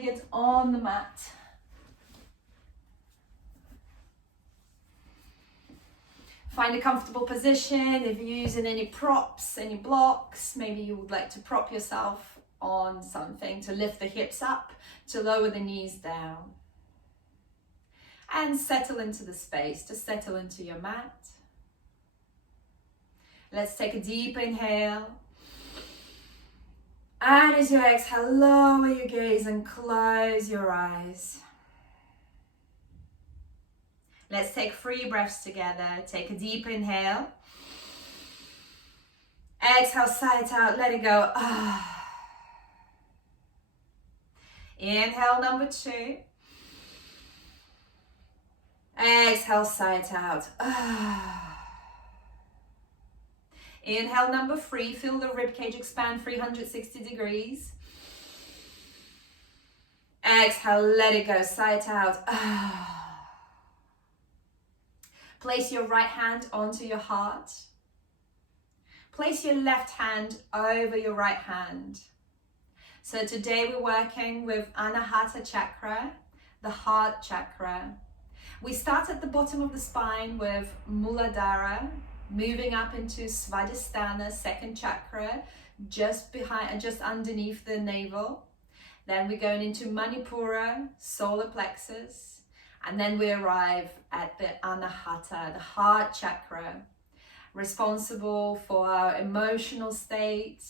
cross-legged on the mat. Find a comfortable position. If you're using any props, any blocks, maybe you would like to prop yourself on something to lift the hips up, to lower the knees down. And settle into the space, just settle into your mat. Let's take a deep inhale. And as you exhale, lower your gaze and close your eyes. Let's take 3 breaths together. Take a deep inhale. Exhale, sigh it out, let it go. Inhale, number 2. Exhale, sigh it out. Inhale, number 3. Feel the ribcage expand 360 degrees. Exhale, let it go, sigh it out. Place your right hand onto your heart. Place your left hand over your right hand. So today we're working with Anahata Chakra, the heart chakra. We start at the bottom of the spine with Muladhara, moving up into Svadhisthana, second chakra, just underneath the navel. Then we're going into Manipura, solar plexus. And then we arrive at the Anahata, the heart chakra, responsible for our emotional state,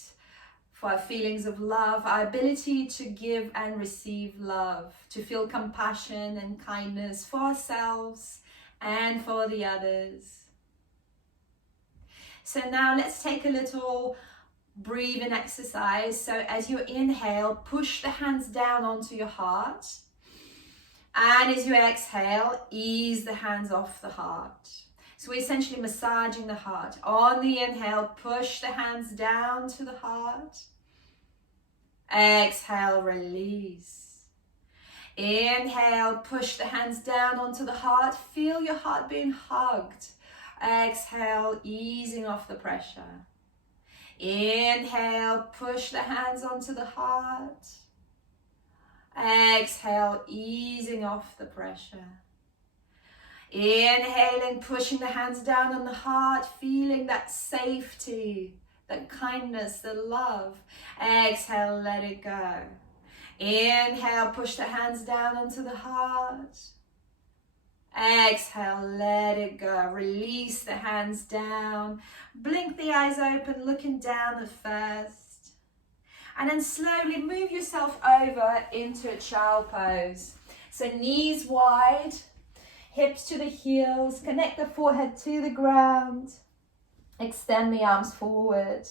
for our feelings of love, our ability to give and receive love, to feel compassion and kindness for ourselves and for the others. So now let's take a little breathing exercise. So as you inhale, push the hands down onto your heart. And as you exhale, ease the hands off the heart. So we're essentially massaging the heart. On the inhale, push the hands down to the heart. Exhale, release. Inhale, push the hands down onto the heart. Feel your heart being hugged. Exhale, easing off the pressure. Inhale, push the hands onto the heart. Exhale, easing off the pressure. Inhaling, pushing the hands down on the heart, feeling that safety, that kindness, the love. Exhale, let it go. Inhale, push the hands down onto the heart. Exhale, let it go. Release the hands down. Blink the eyes open, looking down at first. And then slowly move yourself over into a child pose. So knees wide, hips to the heels, connect the forehead to the ground. Extend the arms forward.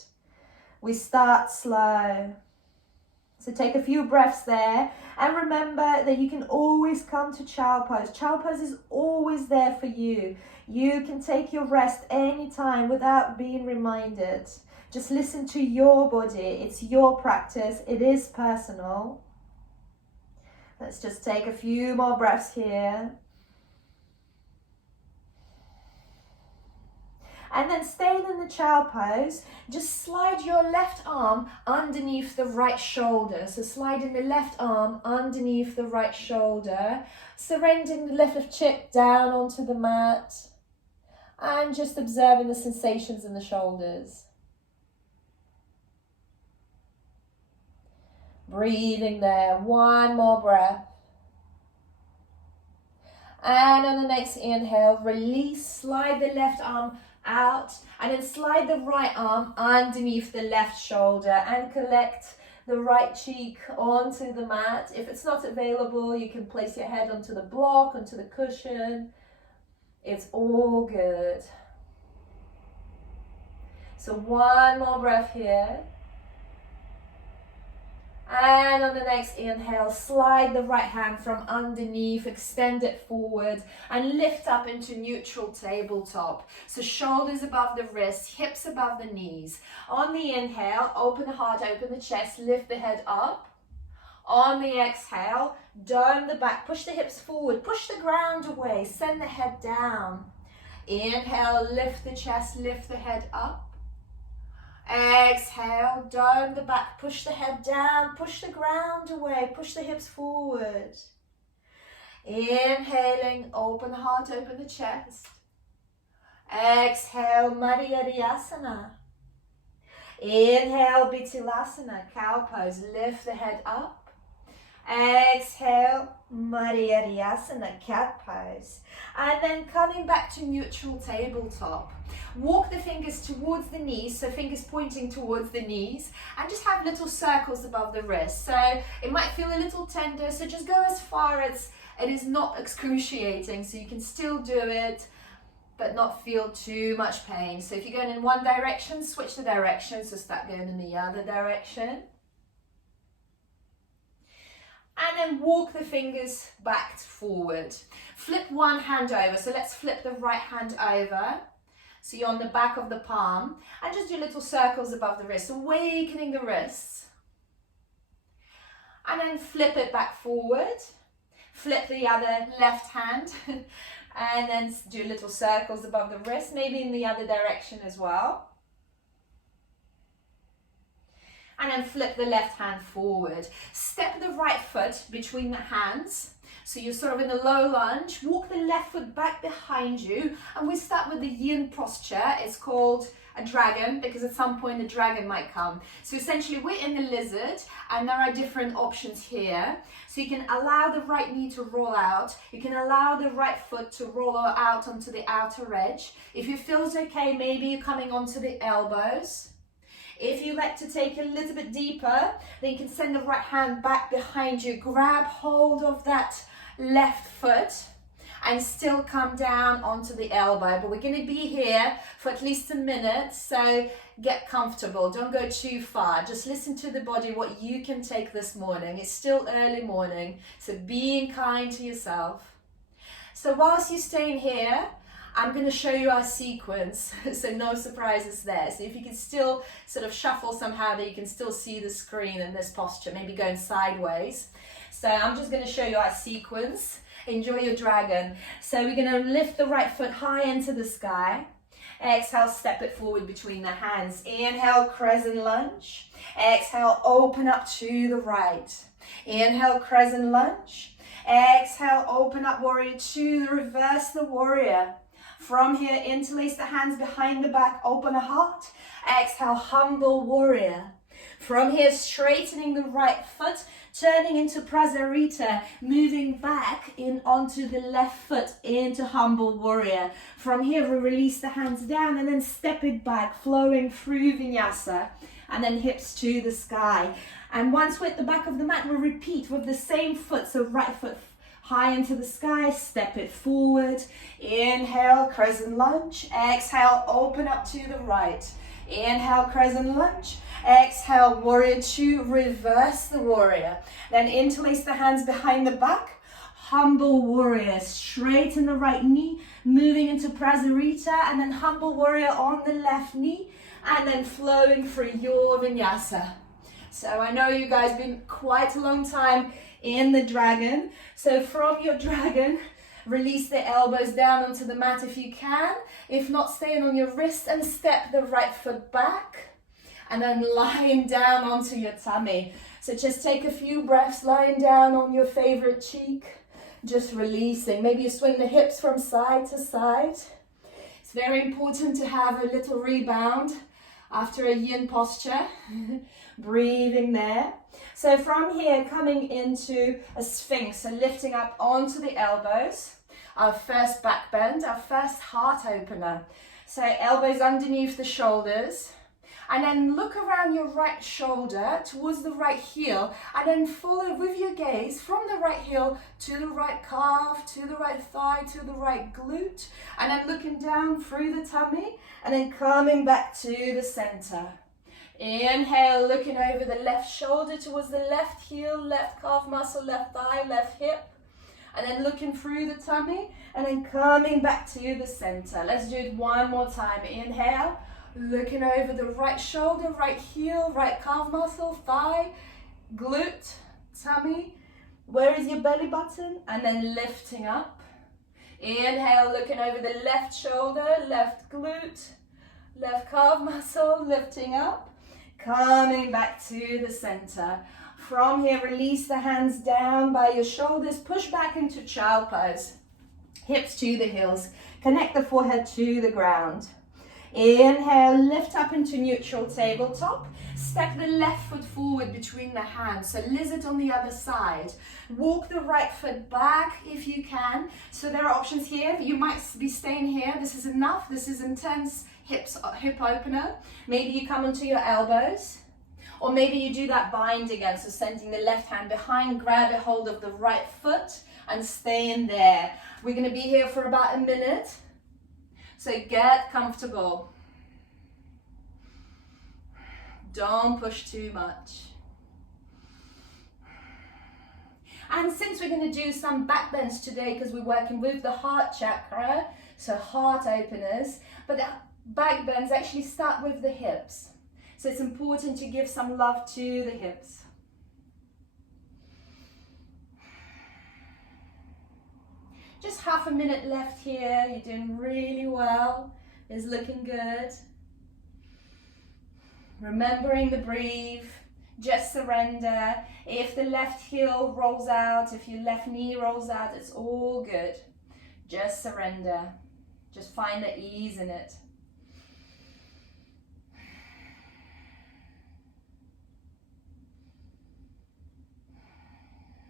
We start slow. So take a few breaths there. And remember that you can always come to child pose. Child pose is always there for you. You can take your rest anytime without being reminded. Just listen to your body. It's your practice. It is personal. Let's just take a few more breaths here. And then staying in the child pose, just slide your left arm underneath the right shoulder. So sliding the left arm underneath the right shoulder, surrendering the left hip down onto the mat, and just observing the sensations in the shoulders. Breathing there, one more breath. And on the next inhale, release, slide the left arm out, and then slide the right arm underneath the left shoulder and collect the right cheek onto the mat. If it's not available, you can place your head onto the block, onto the cushion. It's all good. So one more breath here. And on the next inhale, slide the right hand from underneath, extend it forward and lift up into neutral tabletop. So shoulders above the wrists, hips above the knees. On the inhale, open the heart, open the chest, lift the head up. On the exhale, dome the back, push the hips forward, push the ground away, send the head down. Inhale, lift the chest, lift the head up. Exhale, dome the back, push the head down, push the ground away, push the hips forward. Inhaling, open the heart, open the chest. Exhale, Madhyasana. Inhale, Bitilasana, cow pose, lift the head up. Exhale, Madhyasana, cat pose. And then coming back to neutral tabletop. Walk the fingers towards the knees, so fingers pointing towards the knees, and just have little circles above the wrist. So it might feel a little tender, so just go as far as it is not excruciating, so you can still do it, but not feel too much pain. So if you're going in one direction, switch the direction, so start going in the other direction. And then walk the fingers back forward. Flip one hand over, so let's flip the right hand over. So you're on the back of the palm, and just do little circles above the wrist, awakening the wrists. And then flip it back forward. Flip the other left hand, and then do little circles above the wrist, maybe in the other direction as well. And then flip the left hand forward. Step the right foot between the hands. So you're sort of in a low lunge. Walk the left foot back behind you. And we start with the yin posture. It's called a dragon, because at some point a dragon might come. So essentially we're in the lizard, and there are different options here. So you can allow the right knee to roll out. You can allow the right foot to roll out onto the outer edge. If it feels okay, maybe you're coming onto the elbows. If you like to take a little bit deeper, then you can send the right hand back behind you, grab hold of that left foot, and still come down onto the elbow. But we're going to be here for at least a minute, so get comfortable. Don't go too far. Just listen to the body, what you can take this morning. It's still early morning, so being kind to yourself. So whilst you're staying here, I'm going to show you our sequence, so no surprises there. So if you can still sort of shuffle somehow that you can still see the screen in this posture, maybe going sideways. So I'm just going to show you our sequence. Enjoy your dragon. So we're going to lift the right foot high into the sky. Exhale, step it forward between the hands. Inhale, crescent lunge. Exhale, open up to the right. Inhale, crescent lunge. Exhale, open up, warrior two, reverse the warrior. From here, interlace the hands behind the back, open a heart. Exhale, humble warrior. From here, straightening the right foot, turning into Prasarita, moving back in onto the left foot into humble warrior. From here, we release the hands down and then step it back, flowing through Vinyasa, and then hips to the sky. And once we're at the back of the mat, we'll repeat with the same foot, so right foot high into the sky, step it forward. Inhale, crescent lunge. Exhale, open up to the right. Inhale, crescent lunge. Exhale, warrior two, reverse the warrior. Then interlace the hands behind the back. Humble warrior, straighten the right knee, moving into Prasarita, and then humble warrior on the left knee, and then flowing through your Vinyasa. So I know you guys been quite a long time in the dragon. So from your dragon, release the elbows down onto the mat if you can. If not, staying on your wrist and step the right foot back. And then lying down onto your tummy. So just take a few breaths lying down on your favorite cheek. Just releasing. Maybe you swing the hips from side to side. It's very important to have a little rebound after a yin posture. Breathing there. So from here, coming into a sphinx, so lifting up onto the elbows, our first back bend, our first heart opener. So elbows underneath the shoulders, and then look around your right shoulder towards the right heel, and then follow with your gaze from the right heel to the right calf, to the right thigh, to the right glute, and then looking down through the tummy, and then coming back to the center. Inhale, looking over the left shoulder towards the left heel, left calf muscle, left thigh, left hip. And then looking through the tummy, and then coming back to the center. Let's do it one more time. Inhale, looking over the right shoulder, right heel, right calf muscle, thigh, glute, tummy. Where is your belly button? And then lifting up. Inhale, looking over the left shoulder, left glute, Left calf muscle lifting up, coming back to the center. From here, release the hands down by your shoulders, push back into child pose. Hips to the heels, connect the forehead to the ground. Inhale, lift up into neutral tabletop. Step the left foot forward between the hands, so lizard on the other side. Walk the right foot back if you can. So there are options here. You might be staying here. This is enough. This is intense hip opener. Maybe you come onto your elbows, or maybe you do that bind again, so sending the left hand behind, grab a hold of the right foot and stay in there. We're going to be here for about a minute, so get comfortable. Don't push too much. And since we're going to do some back bends today, because we're working with the heart chakra, so heart openers, but the back bends actually start with the hips. So it's important to give some love to the hips. Just half a minute left here. You're doing really well. It's looking good. Remembering the breathe. Just surrender. If the left heel rolls out, if your left knee rolls out, it's all good. Just surrender. Just find the ease in it.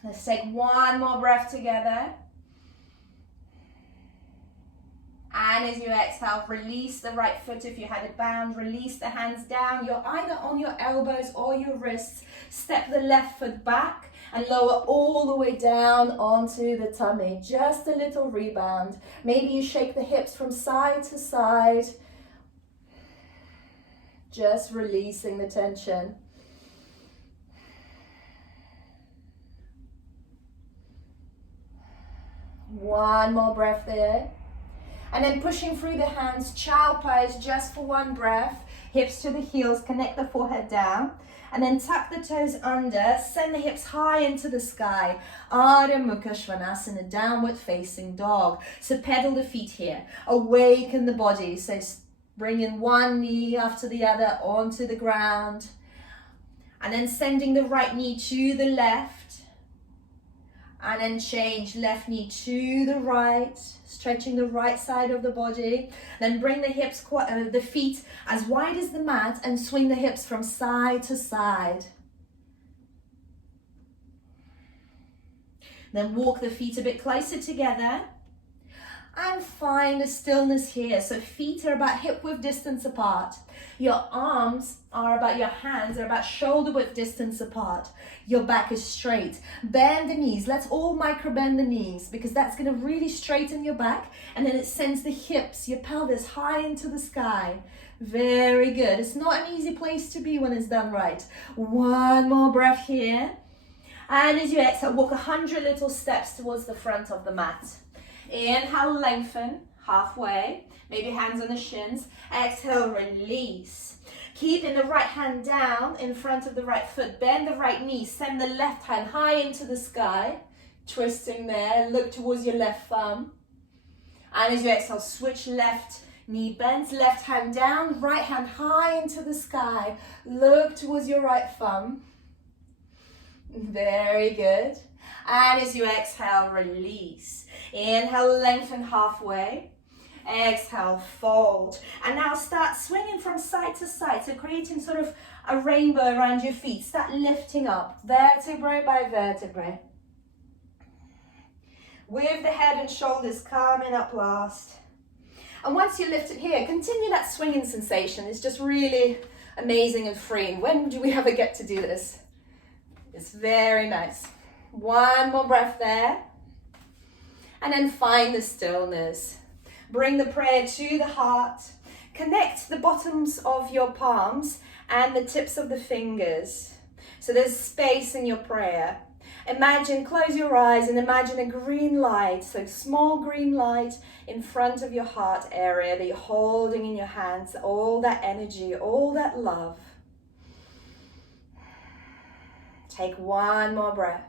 Let's take one more breath together. And as you exhale, release the right foot if you had it bound. Release the hands down. You're either on your elbows or your wrists. Step the left foot back and lower all the way down onto the tummy. Just a little rebound. Maybe you shake the hips from side to side. Just releasing the tension. One more breath there. And then pushing through the hands, child pose just for one breath. Hips to the heels, connect the forehead down. And then tuck the toes under, send the hips high into the sky. Ardha Mukha Svanasana, downward facing dog. So pedal the feet here, awaken the body. So bring in one knee after the other onto the ground. And then sending the right knee to the left. And then change left knee to the right, stretching the right side of the body. Then bring the hips, the feet as wide as the mat and swing the hips from side to side. Then walk the feet a bit closer together and find a stillness here. So feet are about hip width distance apart. Your arms are about, your hands are about shoulder width distance apart. Your back is straight. Bend the knees. Let's all micro bend the knees because that's going to really straighten your back, and then it sends the hips, your pelvis high into the sky. Very good. It's not an easy place to be when it's done right. One more breath here. And as you exhale, walk 100 little steps towards the front of the mat. Inhale, lengthen halfway, maybe hands on the shins. Exhale, release. Keeping the right hand down in front of the right foot. Bend the right knee, send the left hand high into the sky. Twisting there, look towards your left thumb. And as you exhale, switch left knee bends, left hand down, right hand high into the sky. Look towards your right thumb. Very good. And as you exhale, release. Inhale, lengthen halfway. Exhale, fold. And now start swinging from side to side. So creating sort of a rainbow around your feet. Start lifting up, vertebrae by vertebrae. With the head and shoulders coming up last. And once you're lifted here, continue that swinging sensation. It's just really amazing and freeing. When do we ever get to do this? It's very nice. One more breath there. And then find the stillness. Bring the prayer to the heart. Connect the bottoms of your palms and the tips of the fingers. So there's space in your prayer. Imagine, close your eyes and imagine a green light. So small green light in front of your heart area that you're holding in your hands. All that energy, all that love. Take one more breath.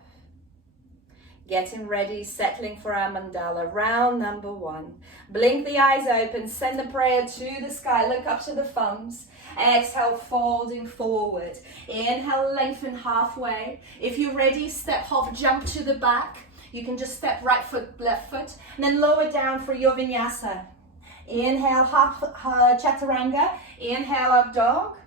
Getting ready, settling for our mandala, round number 1. Blink the eyes open, send the prayer to the sky, look up to the thumbs. Exhale, folding forward. Inhale, lengthen halfway. If you're ready, step, hop, jump to the back. You can just step right foot, left foot, and then lower down for your vinyasa. Inhale, chaturanga. Inhale, up dog.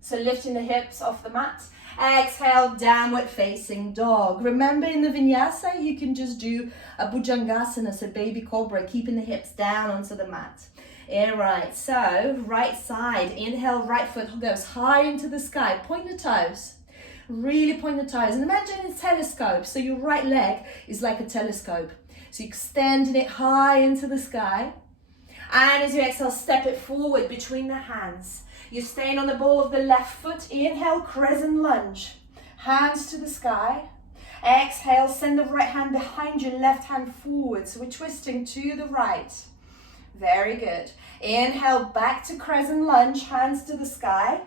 So lifting the hips off the mat. Exhale, downward facing dog. Remember, in the vinyasa, you can just do a bhujangasana, so baby cobra, keeping the hips down onto the mat. Alright, so right side, inhale, right foot goes high into the sky. Point the toes. Really point the toes. And imagine a telescope. So your right leg is like a telescope. So you're extending it high into the sky. And as you exhale, step it forward between the hands. You're staying on the ball of the left foot. Inhale, crescent lunge. Hands to the sky. Exhale, send the right hand behind your left hand forward. So we're twisting to the right. Very good. Inhale, back to crescent lunge. Hands to the sky.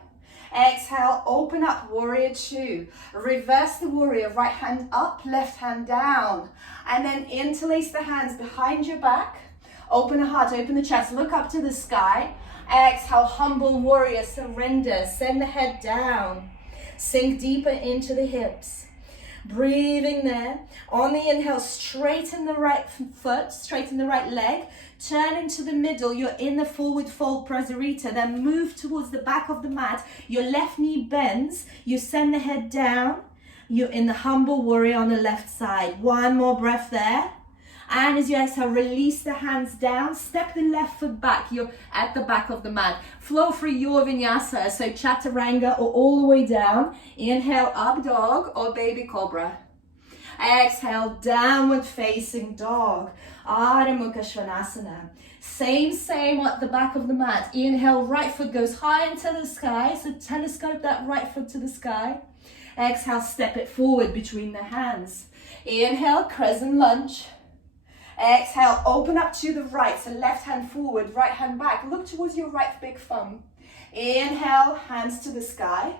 Exhale, open up, warrior 2. Reverse the warrior, right hand up, left hand down. And then interlace the hands behind your back. Open the heart, open the chest, look up to the sky. Exhale, humble warrior, surrender. Send the head down. Sink deeper into the hips. Breathing there. On the inhale, straighten the right foot, straighten the right leg. Turn into the middle. You're in the forward fold prasarita. Then move towards the back of the mat. Your left knee bends. You send the head down. You're in the humble warrior on the left side. One more breath there. And as you exhale, release the hands down. Step the left foot back. You're at the back of the mat. Flow through your vinyasa. So chaturanga or all the way down. Inhale, up dog or baby cobra. Exhale, downward facing dog. Ardha Mukha Svanasana. Same at the back of the mat. Inhale, right foot goes high into the sky. So telescope that right foot to the sky. Exhale, step it forward between the hands. Inhale, crescent lunge. Exhale, open up to the right. So left hand forward, right hand back. Look towards your right big thumb. Inhale, hands to the sky.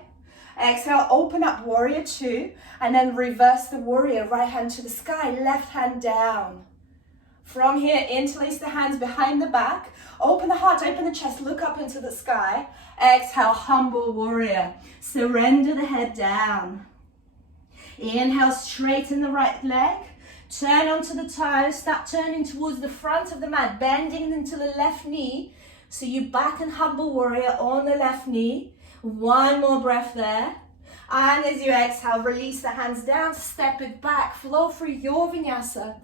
Exhale, open up, warrior 2. And then reverse the warrior, right hand to the sky, left hand down. From here, interlace the hands behind the back. Open the heart, open the chest, look up into the sky. Exhale, humble warrior. Surrender the head down. Inhale, straighten the right leg. Turn onto the toes, start turning towards the front of the mat, bending into the left knee. So you back and humble warrior on the left knee. One more breath there. And as you exhale, release the hands down, step it back, flow through your vinyasa.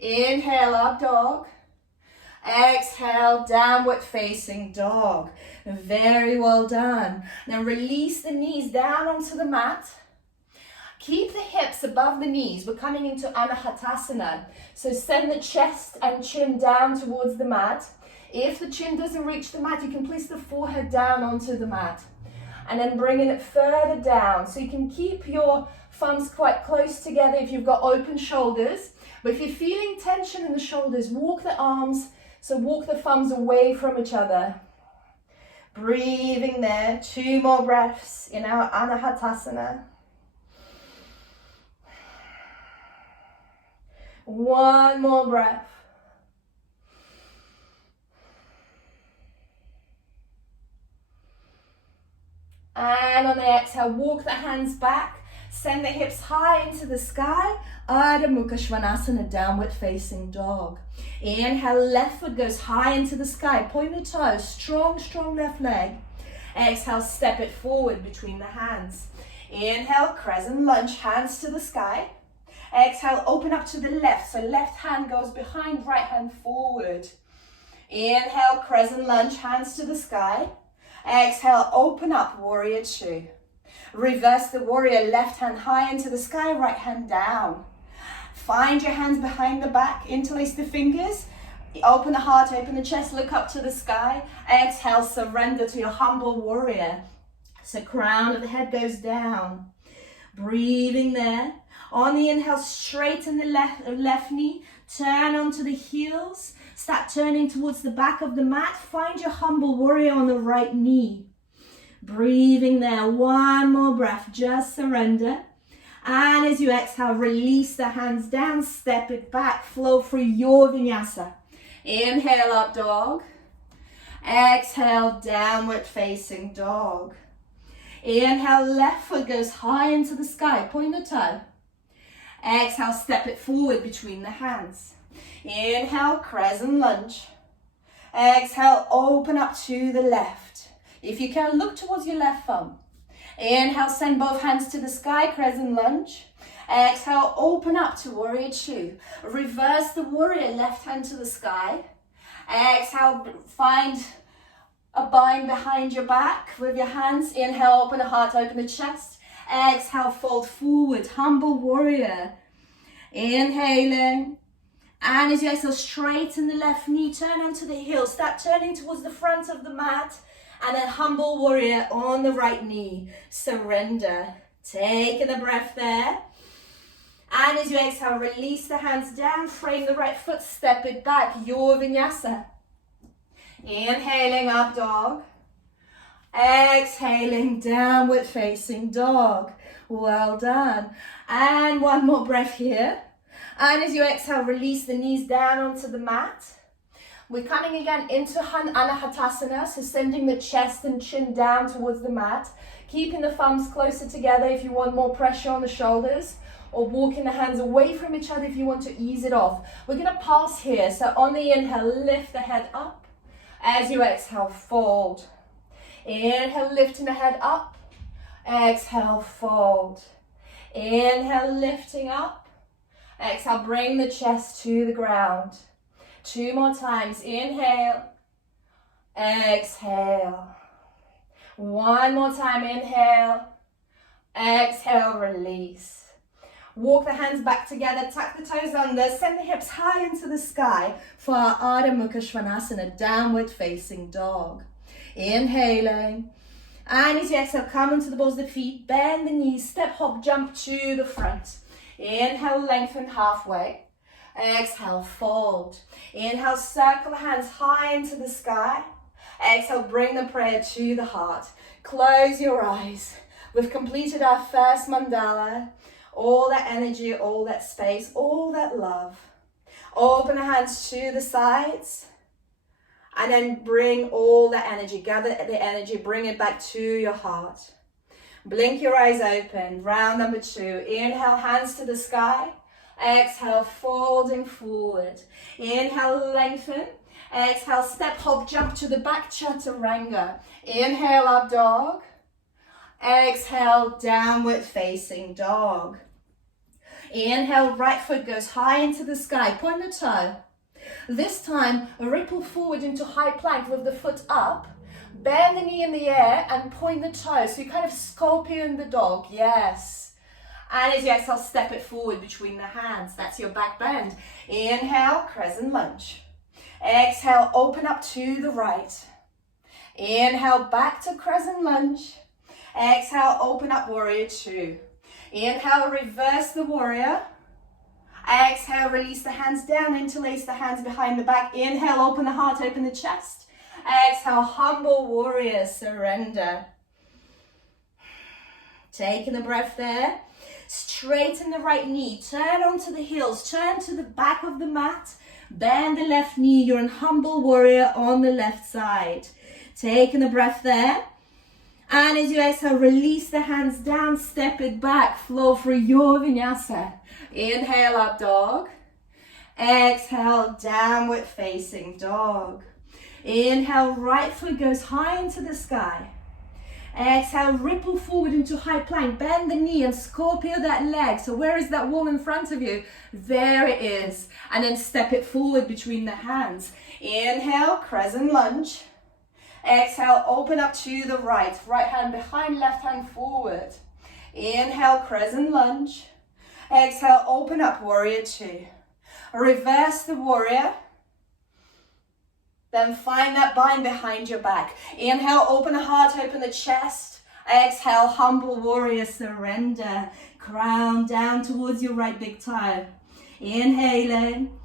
Inhale, up dog. Exhale, downward facing dog. Very well done. Now release the knees down onto the mat. Keep the hips above the knees. We're coming into Anahata. So send the chest and chin down towards the mat. If the chin doesn't reach the mat, you can place the forehead down onto the mat. And then bringing it further down. So you can keep your thumbs quite close together if you've got open shoulders. But if you're feeling tension in the shoulders, walk the arms. So walk the thumbs away from each other. Breathing there. 2 more breaths in our Anahata. 1 more breath. And on the exhale, walk the hands back. Send the hips high into the sky. Ardha Mukha Svanasana, downward facing dog. Inhale, left foot goes high into the sky. Point the toes, strong left leg. Exhale, step it forward between the hands. Inhale, crescent lunge, hands to the sky. Exhale, open up to the left. So left hand goes behind, right hand forward. Inhale, crescent lunge, hands to the sky. Exhale, open up, warrior 2. Reverse the warrior, left hand high into the sky, right hand down. Find your hands behind the back, interlace the fingers. Open the heart, open the chest, look up to the sky. Exhale, surrender to your humble warrior. So crown of the head goes down. Breathing there. On the inhale, straighten the left knee. Turn onto the heels. Start turning towards the back of the mat. Find your humble warrior on the right knee. Breathing there. 1 more breath. Just surrender. And as you exhale, release the hands down, step it back, flow through your vinyasa. Inhale, up dog. Exhale, downward facing dog. Inhale, left foot goes high into the sky, point the toe. Exhale, step it forward between the hands. Inhale, crescent lunge. Exhale, open up to the left. If you can, look towards your left thumb. Inhale, send both hands to the sky, crescent lunge. Exhale, open up to warrior two. Reverse the warrior, left hand to the sky. Exhale, find a bind behind your back with your hands. Inhale, open the heart, open the chest. Exhale, fold forward, humble warrior. Inhaling. And as you exhale, straighten the left knee, turn onto the heel, start turning towards the front of the mat. And then humble warrior on the right knee. Surrender. Taking a breath there. And as you exhale, release the hands down, frame the right foot, step it back, your vinyasa. Inhaling, up dog. Exhaling, downward facing dog. Well done. And one more breath here. And as you exhale, release the knees down onto the mat. We're coming again into Anahata, so sending the chest and chin down towards the mat. Keeping the thumbs closer together if you want more pressure on the shoulders, or walking the hands away from each other if you want to ease it off. We're going to pulse here. So on the inhale, lift the head up. As you exhale, fold. Inhale, lifting the head up. Exhale, fold. Inhale, lifting up. Exhale, bring the chest to the ground. 2 more times. Inhale. Exhale. 1 more time. Inhale. Exhale, release. Walk the hands back together, tuck the toes under, send the hips high into the sky for our Ardha Mukha Svanasana, downward facing dog. Inhaling. And as you exhale, come into the balls of the feet, bend the knees, step, hop, jump to the front. Inhale, lengthen halfway. Exhale, fold. Inhale, circle the hands high into the sky. Exhale, bring the prayer to the heart. Close your eyes. We've completed our first mandala. All that energy, all that space, all that love. Open the hands to the sides. And then bring all that energy, gather the energy, bring it back to your heart. Blink your eyes open. Round number 2. Inhale, hands to the sky. Exhale, folding forward. Inhale, lengthen. Exhale, step, hop, jump to the back, chaturanga. Inhale, up dog. Exhale, downward facing dog. Inhale, right foot goes high into the sky, point the toe. This time, ripple forward into high plank with the foot up. Bend the knee in the air and point the toe. So you kind of scorpion the dog, yes. And as you exhale, step it forward between the hands. That's your back bend. Inhale, crescent lunge. Exhale, open up to the right. Inhale, back to crescent lunge. Exhale, open up, warrior 2. Inhale, reverse the warrior. Exhale, release the hands down, interlace the hands behind the back. Inhale, open the heart, open the chest. Exhale, humble warrior, surrender. Taking a breath there. Straighten the right knee, turn onto the heels, turn to the back of the mat. Bend the left knee, you're in humble warrior on the left side. Taking a breath there. And as you exhale, release the hands down, step it back, flow through your vinyasa. Inhale, up dog. Exhale, downward facing dog. Inhale, right foot goes high into the sky. Exhale, ripple forward into high plank. Bend the knee and scorpio that leg. So where is that wall in front of you? There it is. And then step it forward between the hands. Inhale, crescent lunge. Exhale, open up to the right. Right hand behind, left hand forward. Inhale, crescent lunge. Exhale, open up, warrior 2. Reverse the warrior. Then find that bind behind your back. Inhale, open the heart, open the chest. Exhale, humble warrior, surrender. Crown down towards your right big toe. Inhaling.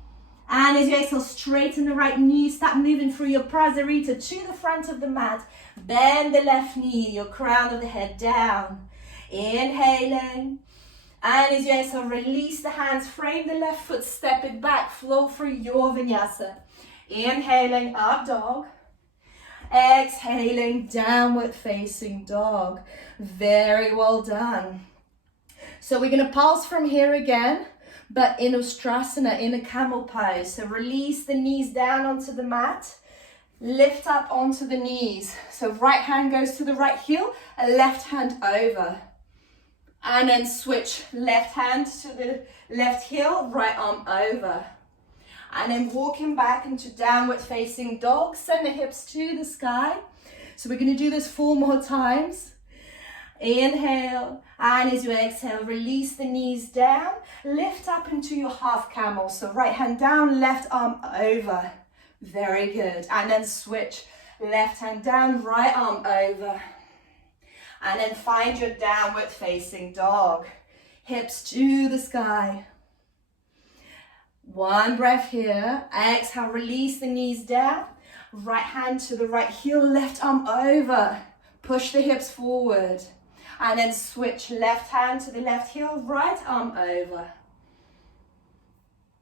And as you exhale, straighten the right knee. Start moving through your prasarita to the front of the mat. Bend the left knee, your crown of the head down. Inhaling. And as you exhale, release the hands, frame the left foot, step it back, flow through your vinyasa. Inhaling, up dog. Exhaling, downward facing dog. Very well done. So we're going to pulse from here again, but in Ustrasana, in a camel pose. So release the knees down onto the mat. Lift up onto the knees. So right hand goes to the right heel, and left hand over. And then switch left hand to the left heel, right arm over. And then walking back into downward facing dog, send the hips to the sky. So we're going to do this 4 more times. Inhale, and as you exhale, release the knees down, lift up into your half camel. So right hand down, left arm over. Very good. And then switch, left hand down, right arm over. And then find your downward facing dog. Hips to the sky. 1 breath here. Exhale, release the knees down. Right hand to the right heel, left arm over. Push the hips forward. And then switch left hand to the left heel, right arm over.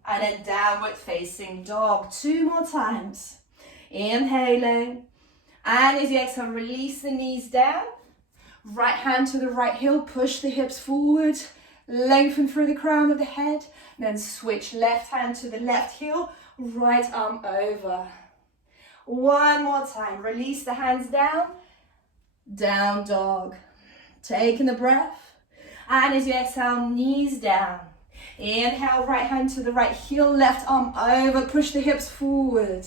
And then downward facing dog. 2 more times. Inhaling. And as you exhale, release the knees down. Right hand to the right heel, push the hips forward. Lengthen through the crown of the head. Then switch left hand to the left heel, right arm over. 1 more time. Release the hands down. Down dog. Taking a breath. And as you exhale, knees down. Inhale, right hand to the right heel, left arm over. Push the hips forward.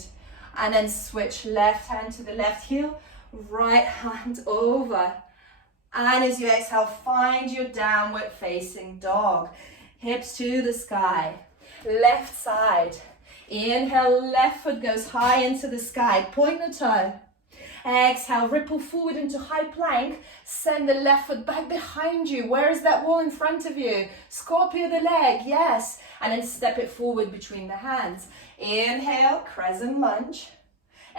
And then switch left hand to the left heel, right hand over. And as you exhale, find your downward facing dog. Hips to the sky. Left side. Inhale, left foot goes high into the sky. Point the toe. Exhale, ripple forward into high plank. Send the left foot back behind you. Where is that wall in front of you? Scorpio the leg, yes. And then step it forward between the hands. Inhale, crescent lunge.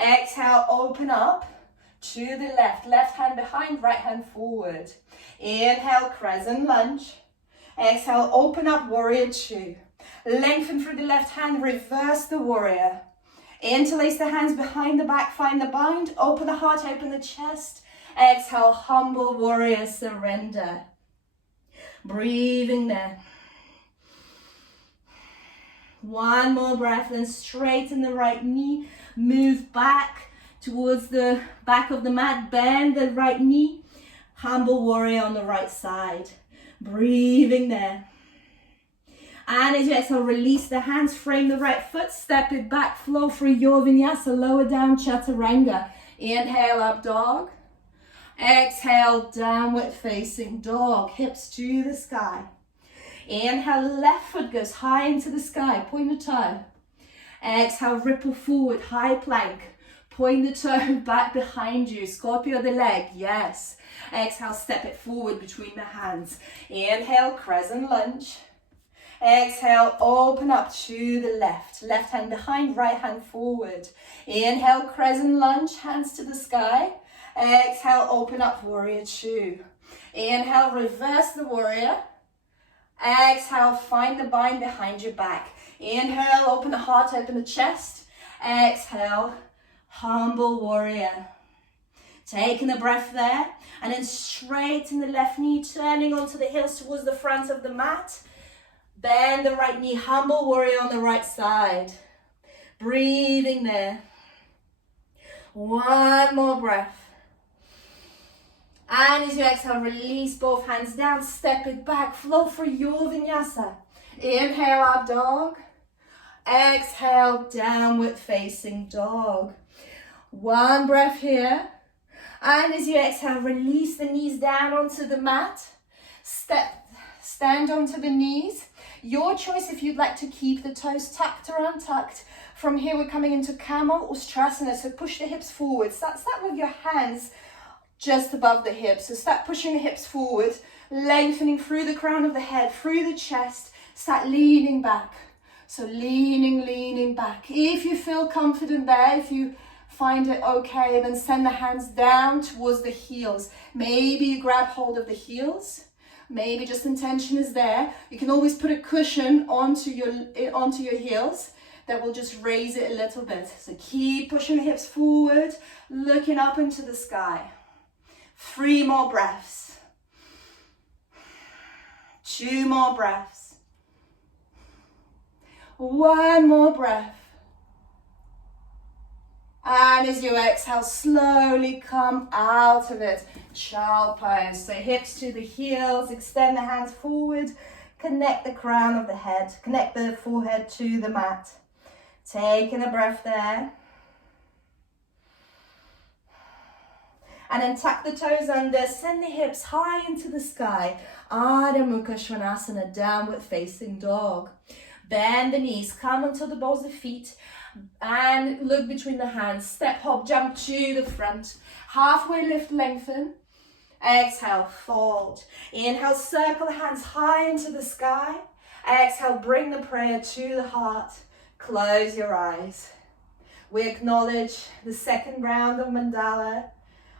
Exhale, open up to the left. Left hand behind, right hand forward. Inhale, crescent lunge. Exhale, open up, warrior 2. Lengthen through the left hand, reverse the warrior. Interlace the hands behind the back, find the bind, open the heart, open the chest. Exhale, humble warrior, surrender. Breathing there. 1 more breath, then straighten the right knee, move back towards the back of the mat, bend the right knee, humble warrior on the right side. Breathing there. And as you exhale, release the hands, frame the right foot, step it back, flow through your vinyasa, lower down, chaturanga. Inhale, up dog. Exhale, downward facing dog, hips to the sky. Inhale, left foot goes high into the sky, point the toe. Exhale, ripple forward, high plank. Point the toe back behind you, Scorpio the leg, yes. Exhale, step it forward between the hands. Inhale, crescent lunge. Exhale, open up to the left. Left hand behind, right hand forward. Inhale, crescent lunge, hands to the sky. Exhale, open up, warrior 2. Inhale, reverse the warrior. Exhale, find the bind behind your back. Inhale, open the heart, open the chest. Exhale, humble warrior. Taking a breath there. And then straighten the left knee, turning onto the heels towards the front of the mat. Bend the right knee, humble warrior on the right side. Breathing there. 1 more breath. And as you exhale, release both hands down, step it back, flow through your vinyasa. Inhale, up dog. Exhale, downward facing dog. 1 breath here. And as you exhale, release the knees down onto the mat. Stand onto the knees. Your choice if you'd like to keep the toes tucked or untucked. From here, we're coming into camel or Ustrasana. So push the hips forward. Start with your hands just above the hips. So start pushing the hips forward, lengthening through the crown of the head, through the chest. Start leaning back. So leaning back. If you feel confident there, if you find it okay, then send the hands down towards the heels. Maybe you grab hold of the heels. maybe just intention is there. You can always put a cushion onto your heels that will just raise it a little bit. So keep pushing the hips forward, looking up into the sky. 3 more breaths. 2 more breaths. 1 more breath. And as you exhale, slowly come out of it. Child pose. So hips to the heels, extend the hands forward, connect the crown of the head, connect the forehead to the mat. Taking a breath there. And then tuck the toes under, send the hips high into the sky. Ardha Mukha Svanasana, downward facing dog. Bend the knees, come onto the balls of feet and look between the hands. Step, hop, jump to the front. Halfway lift, lengthen. Exhale, fold. Inhale, circle the hands high into the sky. Exhale, bring the prayer to the heart. Close your eyes. We acknowledge the second round of Mandala.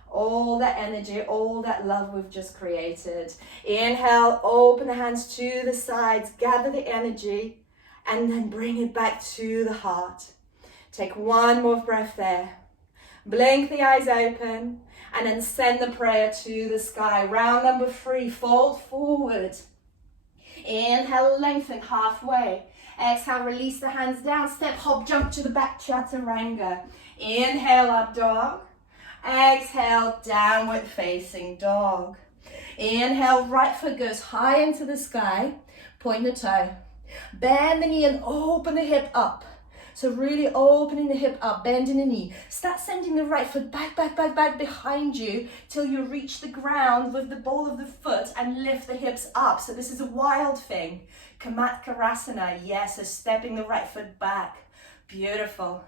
All that energy, all that love we've just created. Inhale, open the hands to the sides, gather the energy, and then bring it back to the heart. Take 1 more breath there. Blink the eyes open, and then send the prayer to the sky. Round number 3, fold forward. Inhale, lengthen halfway. Exhale, release the hands down. Step, hop, jump to the back, chaturanga. Inhale, up dog. Exhale, downward facing dog. Inhale, right foot goes high into the sky. Point the toe. Bend the knee and open the hip up. So really opening the hip up, bending the knee. Start sending the right foot back behind you till you reach the ground with the ball of the foot and lift the hips up. So this is a wild thing. Kamatkarasana, yes, so stepping the right foot back. Beautiful.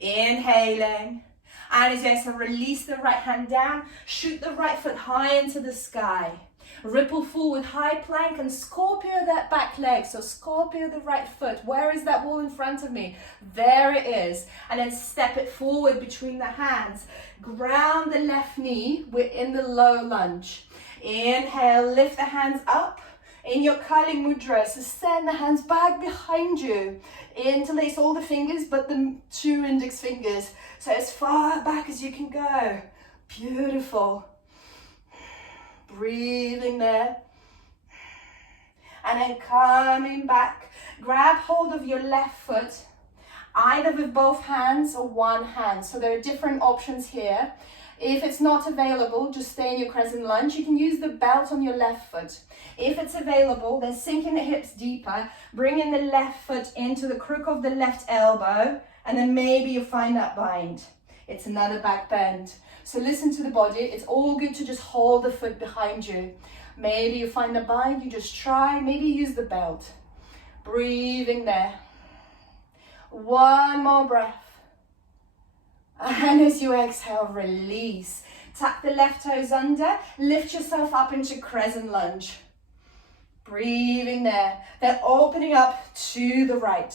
Inhaling. And as you exhale, release the right hand down. Shoot the right foot high into the sky. Ripple forward, high plank, and scorpio that back leg. So scorpio the right foot. Where is that wall in front of me? There it is. And then step it forward between the hands. Ground the left knee. We're in the low lunge. Inhale, lift the hands up in your Kali Mudra. So send the hands back behind you. Interlace all the fingers, but the 2 index fingers. So as far back as you can go. Beautiful. Breathing there. And then coming back. Grab hold of your left foot, either with both hands or 1 hand. So there are different options here. If it's not available, just stay in your crescent lunge. You can use the belt on your left foot. If it's available, then sinking the hips deeper, bringing the left foot into the crook of the left elbow, and then maybe you find that bind. It's another back bend. So listen to the body. It's all good to just hold the foot behind you. Maybe you find a bind, you just try. Maybe use the belt. Breathing there. 1 more breath. And as you exhale, release. Tuck the left toes under. Lift yourself up into crescent lunge. Breathing there. Then opening up to the right.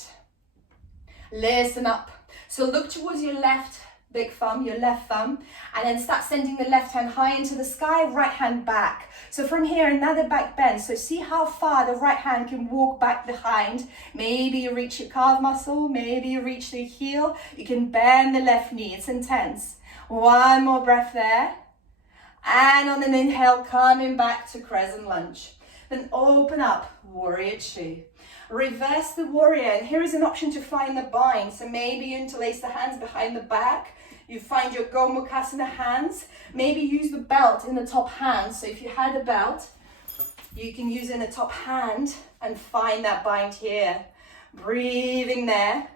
Listen up. So look towards your left big thumb, your left thumb, and then start sending the left hand high into the sky, right hand back. So from here, another back bend. So see how far the right hand can walk back behind. Maybe you reach your calf muscle, maybe you reach the heel. You can bend the left knee, it's intense. 1 more breath there. And on an inhale, coming back to crescent lunge. Then open up, warrior 2. Reverse the warrior, and here is an option to find the bind. So maybe you interlace the hands behind the back. You find your Gomukhasana hands. Maybe use the belt in the top hand. So if you had a belt, you can use it in the top hand and find that bind here. Breathing there.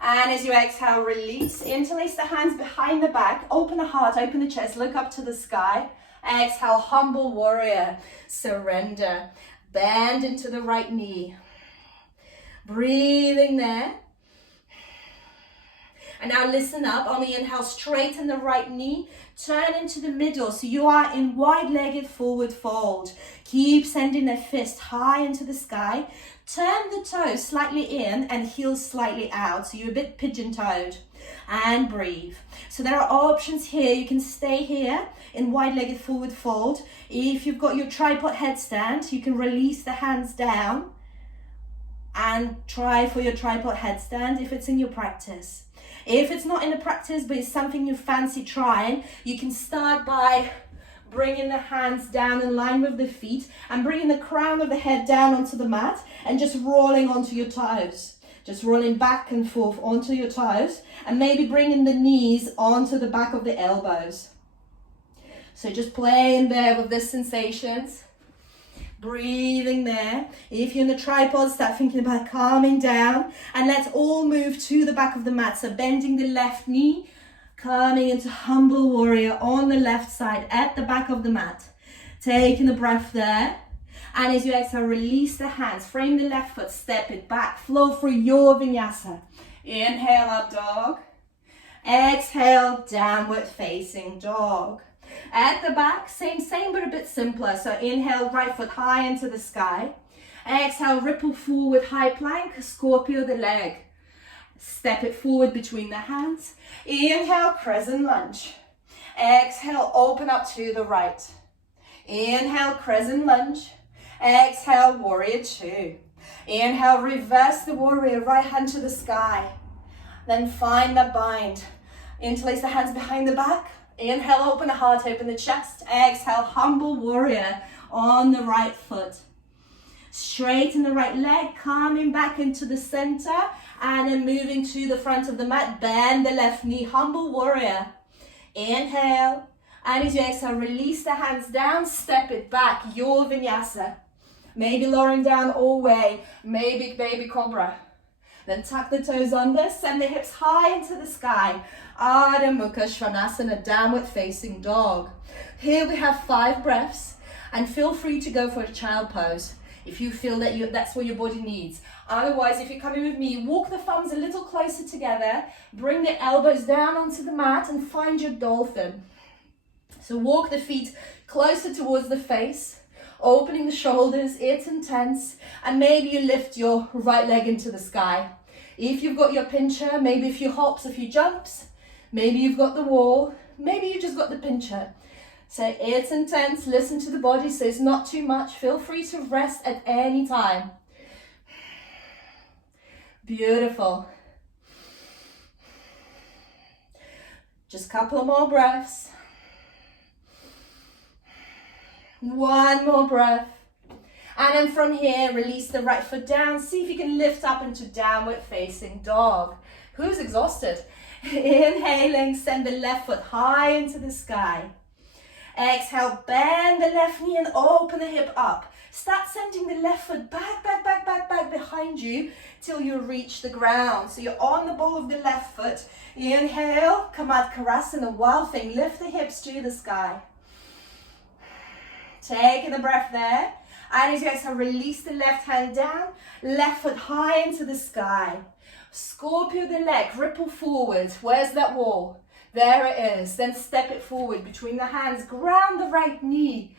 And as you exhale, release. Interlace the hands behind the back. Open the heart, open the chest, look up to the sky. Exhale, humble warrior. Surrender. Bend into the right knee. Breathing there. And now listen up. On the inhale, straighten the right knee, turn into the middle. So you are in wide-legged forward fold. Keep sending the fist high into the sky. Turn the toes slightly in and heels slightly out. So you're a bit pigeon-toed. And breathe. So there are options here. You can stay here in wide-legged forward fold. If you've got your tripod headstand, you can release the hands down and try for your tripod headstand if it's in your practice. If it's not in the practice, but it's something you fancy trying, you can start by bringing the hands down in line with the feet and bringing the crown of the head down onto the mat and just rolling onto your toes. Just rolling back and forth onto your toes and maybe bringing the knees onto the back of the elbows. So just playing there with the sensations. Breathing there. If you're in the tripod, start thinking about calming down. And let's all move to the back of the mat. So bending the left knee, coming into humble warrior on the left side at the back of the mat. Taking a breath there. And as you exhale, release the hands. Frame the left foot, step it back. Flow through your vinyasa. Inhale, up dog. Exhale, downward facing dog. At the back, same, but a bit simpler. So inhale, right foot high into the sky. Exhale, ripple forward, high plank, scorpio the leg. Step it forward between the hands. Inhale, crescent lunge. Exhale, open up to the right. Inhale, crescent lunge. Exhale, warrior two. Inhale, reverse the warrior, right hand to the sky. Then find the bind. Interlace the hands behind the back. Inhale, open the heart, open the chest. Exhale, humble warrior on the right foot. Straighten the right leg, coming back into the center. And then moving to the front of the mat, bend the left knee, humble warrior. Inhale. And as you exhale, release the hands down, step it back, your vinyasa. Maybe lowering down all the way, maybe baby cobra. Then tuck the toes under, send the hips high into the sky. Ardha Mukha Svanasana, downward facing dog. Here we have 5 breaths, and feel free to go for a child pose if you feel that that's what your body needs. Otherwise, if you're coming with me, walk the thumbs a little closer together, bring the elbows down onto the mat and find your dolphin. So walk the feet closer towards the face, opening the shoulders, it's intense, and maybe you lift your right leg into the sky. If you've got your pincher, maybe a few hops, a few jumps, maybe you've got the wall, maybe you just got the pincher. So it's intense, listen to the body, so it's not too much. Feel free to rest at any time. Beautiful. Just a couple more breaths. One more breath. And then from here, release the right foot down. See if you can lift up into downward facing dog. Who's exhausted? Inhaling, send the left foot high into the sky. Exhale, bend the left knee and open the hip up. Start sending the left foot back behind you till you reach the ground. So you're on the ball of the left foot. Inhale, Kamatkarasana, wild thing. Lift the hips to the sky. Taking a breath there. And as you exhale, release the left hand down. Left foot high into the sky. Scorpio the leg, ripple forward. Where's that wall? There it is. Then step it forward between the hands. Ground the right knee.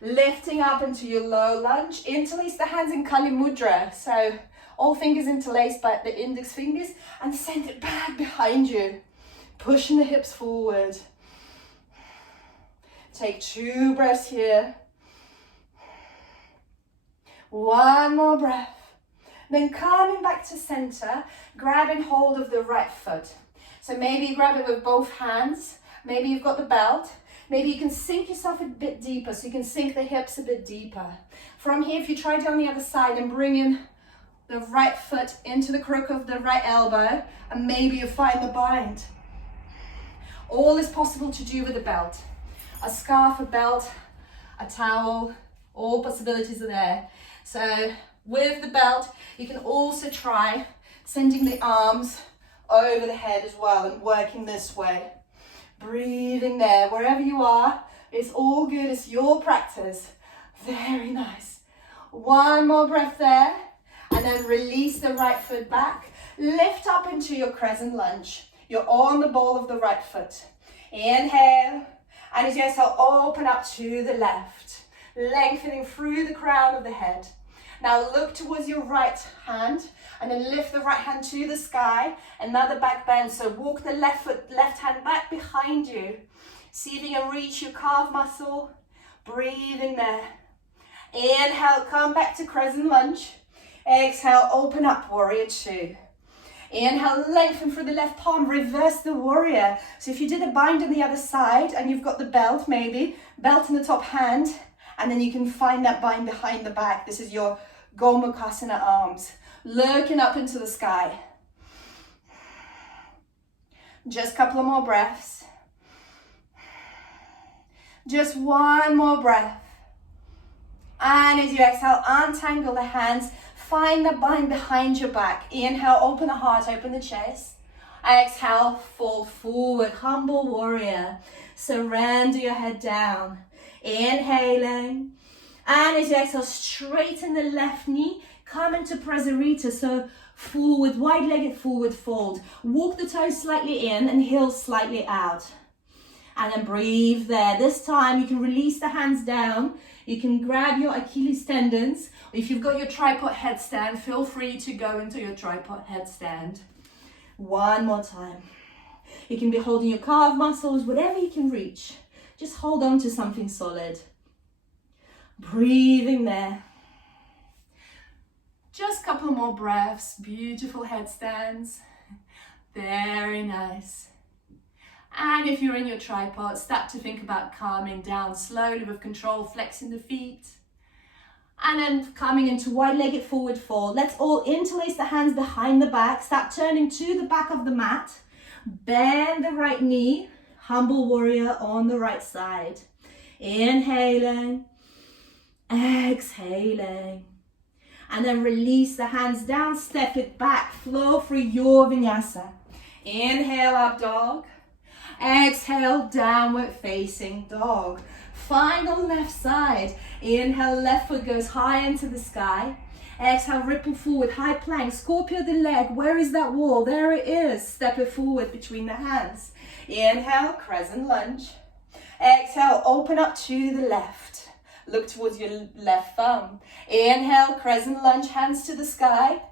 Lifting up into your low lunge. Interlace the hands in Kali Mudra. So all fingers interlaced by the index fingers. And send it back behind you. Pushing the hips forward. Take 2 breaths here. One more breath. Then coming back to center, grabbing hold of the right foot. So maybe you grab it with both hands. Maybe you've got the belt. Maybe you can sink yourself a bit deeper, so you can sink the hips a bit deeper. From here, if you try it on the other side and bring in the right foot into the crook of the right elbow, and maybe you find the bind. All is possible to do with a belt. A scarf, a belt, a towel, all possibilities are there. So with the belt, you can also try sending the arms over the head as well and working this way. Breathing there, wherever you are, it's all good, it's your practice. Very nice. One more breath there, and then release the right foot back. Lift up into your crescent lunge. You're on the ball of the right foot. Inhale. And as you exhale, open up to the left. Lengthening through the crown of the head. Now look towards your right hand and then lift the right hand to the sky. Another back bend. So walk the left hand back behind you. See if you can reach your calf muscle. Breathing there. Inhale, come back to crescent lunge. Exhale, open up, warrior two. Inhale, lengthen through the left palm, reverse the warrior. So if you did a bind on the other side and you've got the belt maybe, belt in the top hand, and then you can find that bind behind the back. This is your Gomukhasana arms. Looking up into the sky. Just a couple of more breaths. Just one more breath. And as you exhale, untangle the hands. Find the bind behind your back. Inhale, open the heart, open the chest. Exhale, fold forward, humble warrior. Surrender your head down. Inhaling. And as you exhale, straighten the left knee. Come into Prasarita. So forward, wide-legged forward fold. Walk the toes slightly in and heels slightly out. And then breathe there. This time you can release the hands down. You can grab your Achilles tendons. If you've got your tripod headstand, feel free to go into your tripod headstand. One more time. You can be holding your calf muscles, whatever you can reach. Just hold on to something solid. Breathing there. Just a couple more breaths. Beautiful headstands. Very nice. And if you're in your tripod, start to think about calming down slowly with control, flexing the feet. And then coming into wide-legged forward fold. Let's all interlace the hands behind the back. Start turning to the back of the mat. Bend the right knee. Humble warrior on the right side. Inhaling. Exhaling. And then release the hands down. Step it back. Flow through your vinyasa. Inhale, up dog. Exhale, downward facing dog. Final left side. Inhale, left foot goes high into the sky. Exhale, ripple forward, high plank. Scorpio the leg. Where is that wall? There it is. Step it forward between the hands. Inhale, crescent lunge. Exhale, open up to the left. Look towards your left thumb. Inhale, crescent lunge, hands to the sky.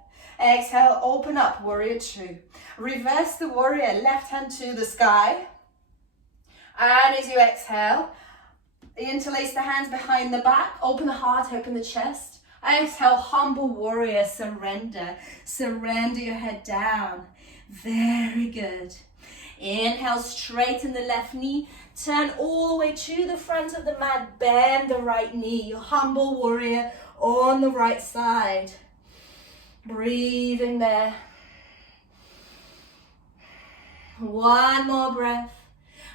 Exhale, open up, warrior two. Reverse the warrior, left hand to the sky. And as you exhale, interlace the hands behind the back, open the heart, open the chest. Exhale, humble warrior, surrender. Surrender your head down. Very good. Inhale, straighten the left knee. Turn all the way to the front of the mat. Bend the right knee. Your humble warrior on the right side. Breathing there. One more breath.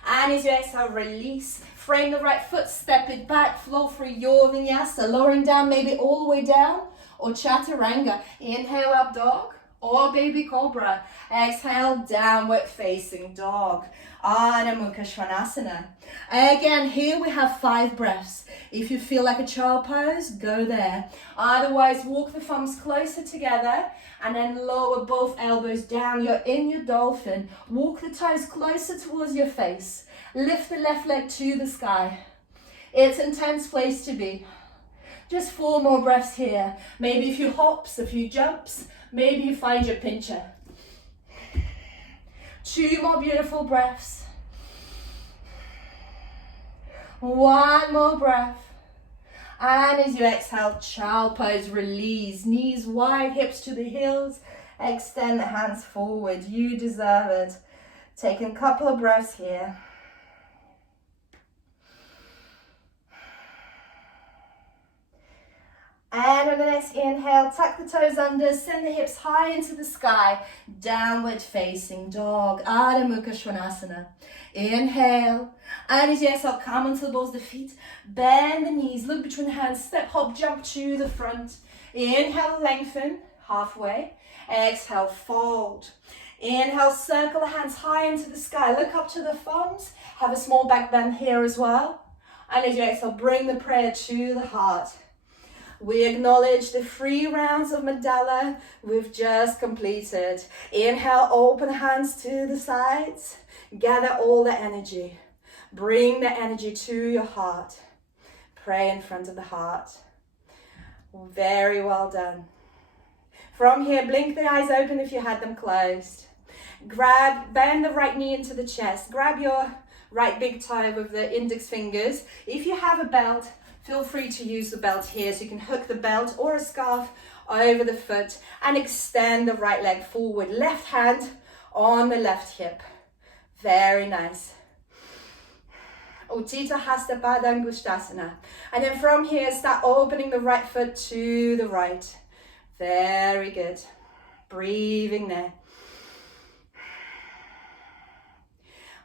And as you exhale, release. Frame the right foot, step it back, flow through your vinyasa. Lowering down, maybe all the way down, or chaturanga. Inhale, up dog, or baby cobra. Exhale, downward facing dog. Anahata Chakra. Again, here we have 5 breaths. If you feel like a child pose, go there. Otherwise, walk the thumbs closer together and then lower both elbows down. You're in your dolphin. Walk the toes closer towards your face. Lift the left leg to the sky. It's an intense place to be. Just 4 more breaths here. Maybe a few hops, a few jumps. Maybe you find your pincher. 2 more beautiful breaths. 1 more breath. And as you exhale, child pose, release. Knees wide, hips to the heels. Extend the hands forward. You deserve it. Taking a couple of breaths here. And on the next inhale, tuck the toes under, send the hips high into the sky. Downward facing dog, Adho Mukha Svanasana. Inhale, and as you exhale, come onto the balls of the feet. Bend the knees, look between the hands, step, hop, jump to the front. Inhale, lengthen, halfway. Exhale, fold. Inhale, circle the hands high into the sky. Look up to the thumbs. Have a small back bend here as well. And as you exhale, bring the prayer to the heart. We acknowledge the 3 rounds of Mandala we've just completed. Inhale, open hands to the sides. Gather all the energy. Bring the energy to your heart. Pray in front of the heart. Very well done. From here, blink the eyes open if you had them closed. Bend the right knee into the chest. Grab your right big toe with the index fingers. If you have a belt, feel free to use the belt here, so you can hook the belt or a scarf over the foot and extend the right leg forward. Left hand on the left hip. Very nice. Uttita Hasta Padangusthasana. And then from here, start opening the right foot to the right. Very good. Breathing there.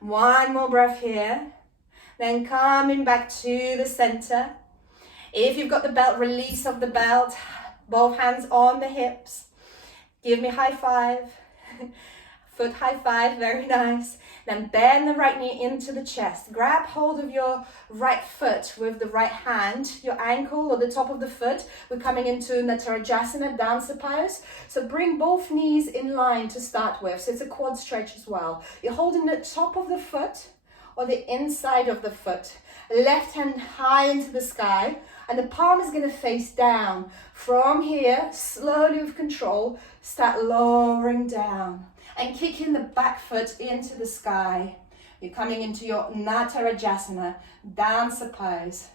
One more breath here. Then coming back to the center. If you've got the belt, release of the belt. Both hands on the hips. Give me high five. Foot high five, very nice. Then bend the right knee into the chest. Grab hold of your right foot with the right hand, your ankle or the top of the foot. We're coming into Natarajasana, dancer pose. So bring both knees in line to start with. So it's a quad stretch as well. You're holding the top of the foot or the inside of the foot. Left hand high into the sky. And the palm is going to face down. From here, slowly with control, start lowering down. And kicking the back foot into the sky. You're coming into your Natarajasana, dancer pose.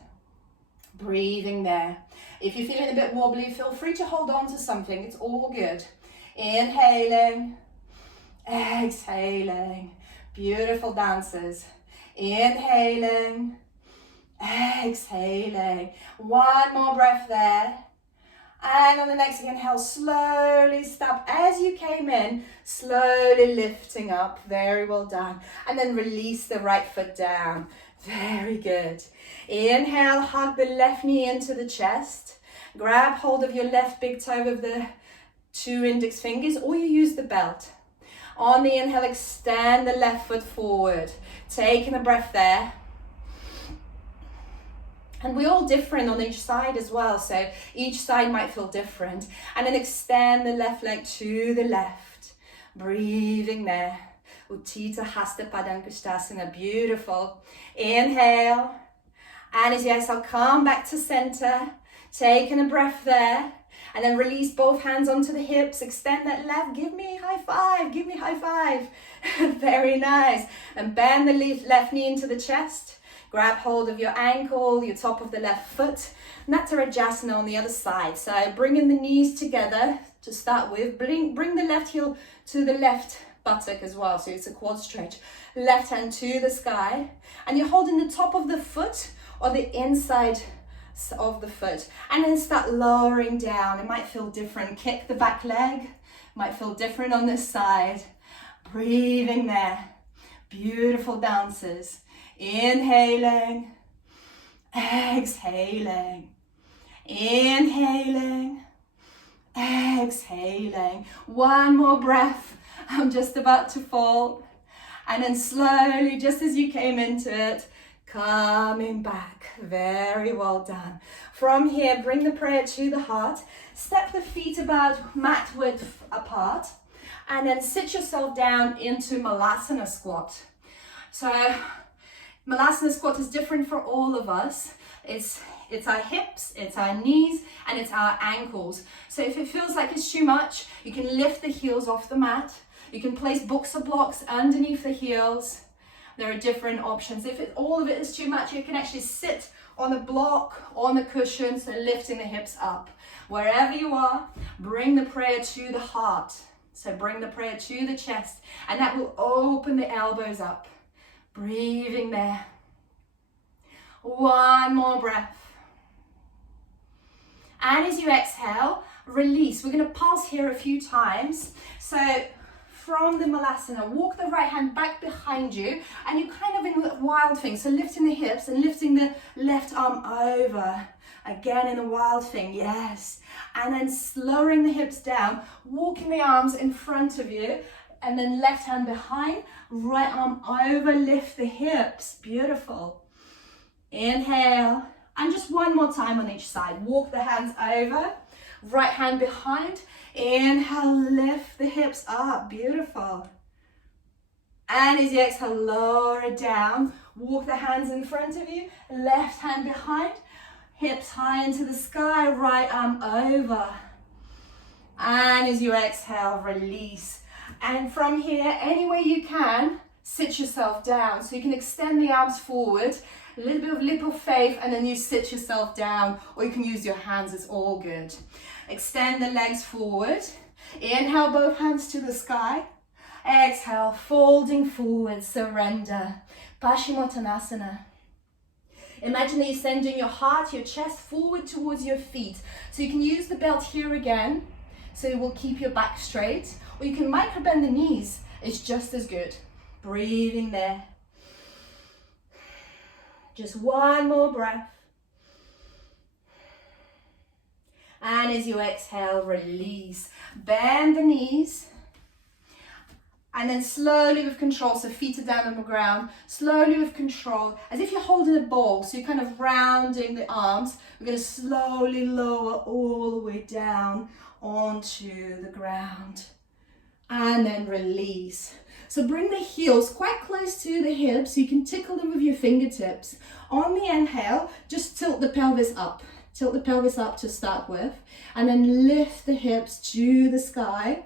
Breathing there. If you're feeling a bit wobbly, feel free to hold on to something. It's all good. Inhaling. Exhaling. Beautiful dancers. Inhaling. Exhaling. One more breath there. And on the next inhale, slowly stop as you came in, slowly lifting up. Very well done. And then release the right foot down. Very good. Inhale, hug the left knee into the chest. Grab hold of your left big toe with the 2 index fingers, or you use the belt. On the inhale, extend the left foot forward. Taking a breath there. And we're all different on each side as well, so each side might feel different. And then extend the left leg to the left. Breathing there. Uttita Hasta Padangusthasana, beautiful. Inhale. And as you exhale, come back to center. Taking a breath there. And then release both hands onto the hips. Extend that left. Give me a high five. Give me a high five. Very nice. And bend the left knee into the chest. Grab hold of your ankle, your top of the left foot. Natarajasana on the other side. So bringing the knees together to start with. Bring the left heel to the left buttock as well. So it's a quad stretch. Left hand to the sky. And you're holding the top of the foot or the inside of the foot. And then start lowering down. It might feel different. Kick the back leg. Might feel different on this side. Breathing there. Beautiful dancers. Inhaling, exhaling, inhaling, exhaling. One more breath. I'm just about to fall. And then slowly, just as you came into it, coming back. Very well done. From here, bring the prayer to the heart. Step the feet about mat width apart. And then sit yourself down into Malasana squat. So Malasana squat is different for all of us. It's our hips, it's our knees, and it's our ankles. So if it feels like it's too much, you can lift the heels off the mat. You can place books or blocks underneath the heels. There are different options. If all of it is too much, you can actually sit on a block, on a cushion, so lifting the hips up. Wherever you are, bring the prayer to the heart. So bring the prayer to the chest, and that will open the elbows up. Breathing there. One more breath. And as you exhale, release. We're going to pulse here a few times. So from the Malasana, walk the right hand back behind you, and you're kind of in a wild thing. So lifting the hips and lifting the left arm over. Again in a wild thing, yes. And then lowering the hips down, walking the arms in front of you, and then left hand behind, right arm over, lift the hips. Beautiful. Inhale, And just one more time on each side. Walk the hands over, right hand behind. Inhale, lift the hips up, beautiful. And as you exhale, lower it down. Walk the hands in front of you, left hand behind, hips high into the sky, right arm over. And as you exhale, release. And from here, any way you can, sit yourself down. So you can extend the arms forward, a little bit of leap of faith, and then you sit yourself down, or you can use your hands, it's all good. Extend the legs forward. Inhale, both hands to the sky. Exhale, folding forward, surrender. Paschimottanasana. Imagine that you're sending your heart, your chest forward towards your feet. So you can use the belt here again, so it will keep your back straight. Or you can micro bend the knees, it's just as good. Breathing there. Just one more breath. And as you exhale, release. Bend the knees. And then slowly with control, so feet are down on the ground, slowly with control, as if you're holding a ball, so you're kind of rounding the arms. We're going to slowly lower all the way down onto the ground. And then release. So bring the heels quite close to the hips, so you can tickle them with your fingertips. On the inhale, just tilt the pelvis up. Tilt the pelvis up to start with, and then lift the hips to the sky.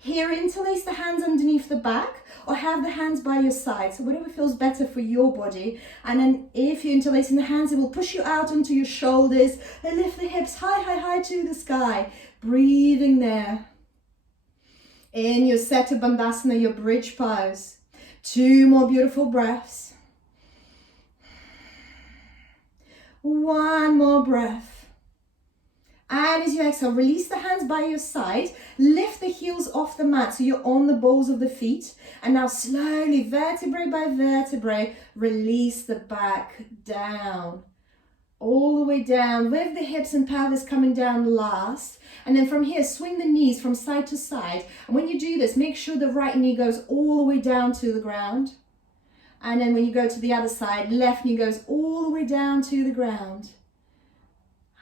Here, interlace the hands underneath the back, or have the hands by your side, so whatever feels better for your body. And then if you're interlacing the hands, it will push you out onto your shoulders, and lift the hips high, high, high to the sky. Breathing there. In your Setu Bandhasana, your bridge pose. 2 more beautiful breaths. 1 more breath. And as you exhale, release the hands by your side, lift the heels off the mat so you're on the balls of the feet. And now slowly, vertebrae by vertebrae, release the back down. All the way down with the hips and pelvis coming down last. And then from here, swing the knees from side to side. And when you do this, make sure the right knee goes all the way down to the ground. And then when you go to the other side, left knee goes all the way down to the ground.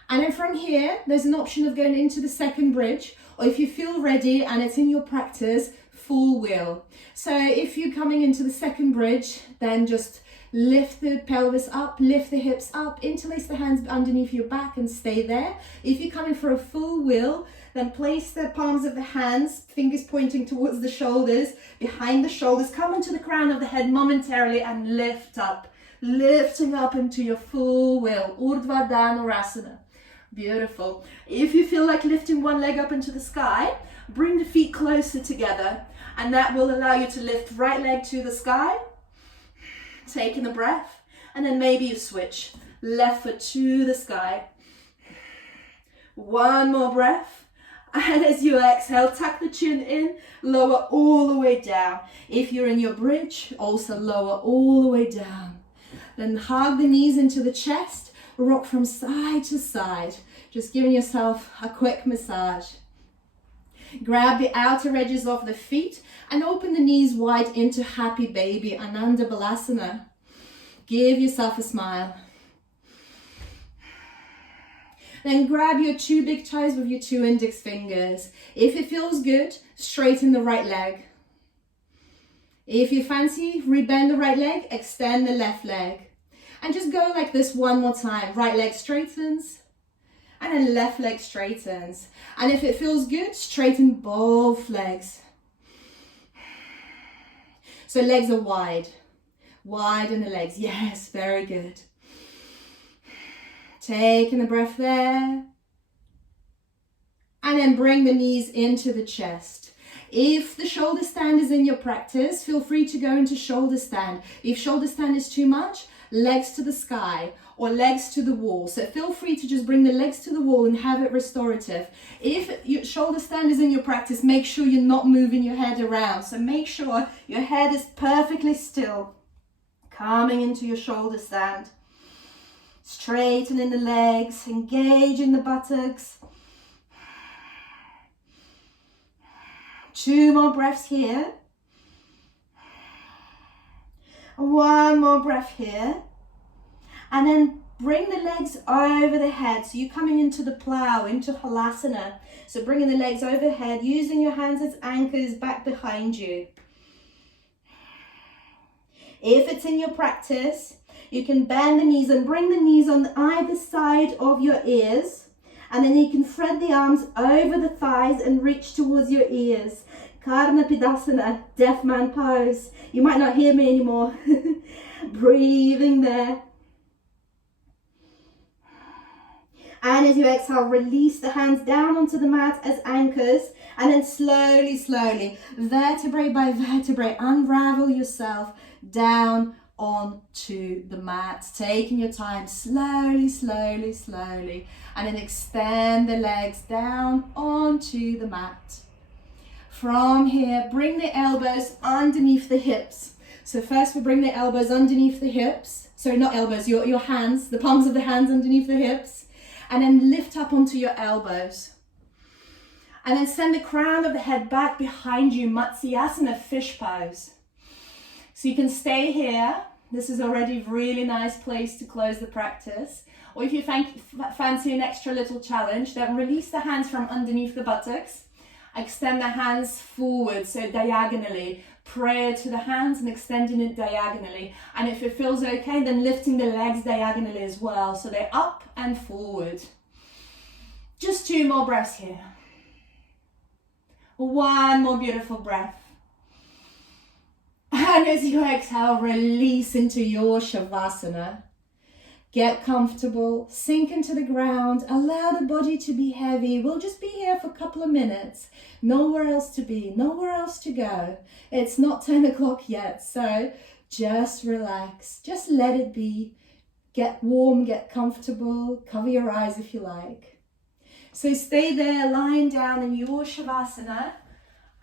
And then from here, there's an option of going into the second bridge, or if you feel ready and it's in your practice, full wheel. So if you're coming into the second bridge, then just lift the pelvis up, lift the hips up, interlace the hands underneath your back and stay there. If you're coming for a full wheel, then place the palms of the hands, fingers pointing towards the shoulders, behind the shoulders, come onto the crown of the head momentarily and lift up, lifting up into your full wheel, Urdhva Dhanurasana. Beautiful. If you feel like lifting one leg up into the sky, bring the feet closer together, and that will allow you to lift right leg to the sky, taking a breath, and then maybe you switch left foot to the sky. 1 more breath, and as you exhale, tuck the chin in, lower all the way down. If you're in your bridge, also lower all the way down. Then hug the knees into the chest, rock from side to side, just giving yourself a quick massage. Grab the outer edges of the feet and open the knees wide into Happy Baby, Ananda Balasana. Give yourself a smile. Then grab your 2 big toes with your 2 index fingers. If it feels good, straighten the right leg. If you fancy, rebend the right leg, extend the left leg. And just go like this 1 more time. Right leg straightens, and then left leg straightens. And if it feels good, straighten both legs. So legs are wide. Widen the legs. Yes, very good. Taking the breath there. And then bring the knees into the chest. If the shoulder stand is in your practice, feel free to go into shoulder stand. If shoulder stand is too much, legs to the sky or legs to the wall. So feel free to just bring the legs to the wall and have it restorative. If your shoulder stand is in your practice, make sure you're not moving your head around. So make sure your head is perfectly still. Coming into your shoulder stand. Straightening the legs, engaging the buttocks. 2 more breaths here. 1 more breath here. And then Bring the legs over the head. So you're coming into the plow, into halasana. So bringing the legs overhead, using your hands as anchors back behind you. If it's in your practice, you can bend the knees and bring the knees on either side of your ears. And then you can thread the arms over the thighs and reach towards your ears. Karna Pidasana, deaf man pose. You might not hear me anymore. Breathing there. And as you exhale, release the hands down onto the mat as anchors. And then slowly, slowly, vertebrae by vertebrae, unravel yourself down onto the mat. Taking your time, slowly, slowly, slowly. And then extend the legs down onto the mat. From here, bring the elbows underneath the hips. So first we bring the elbows underneath the hips. Sorry, not elbows, your hands, the palms of the hands underneath the hips. And then lift up onto your elbows. And then send the crown of the head back behind you, Matsyasana, fish pose. So you can stay here. This is already a really nice place to close the practice. Or if you fancy an extra little challenge, then release the hands from underneath the buttocks. Extend the hands forward, so diagonally. Prayer to the hands and extending it diagonally. And if it feels okay, then lifting the legs diagonally as well. So they're up and forward. Just 2 more breaths here. 1 more beautiful breath. And as you exhale, release into your Shavasana. Get comfortable, sink into the ground, allow the body to be heavy. We'll just be here for a couple of minutes. Nowhere else to be, nowhere else to go. It's not 10 o'clock yet, so just relax. Just let it be. Get warm, get comfortable, cover your eyes if you like. So stay there, lying down in your Shavasana.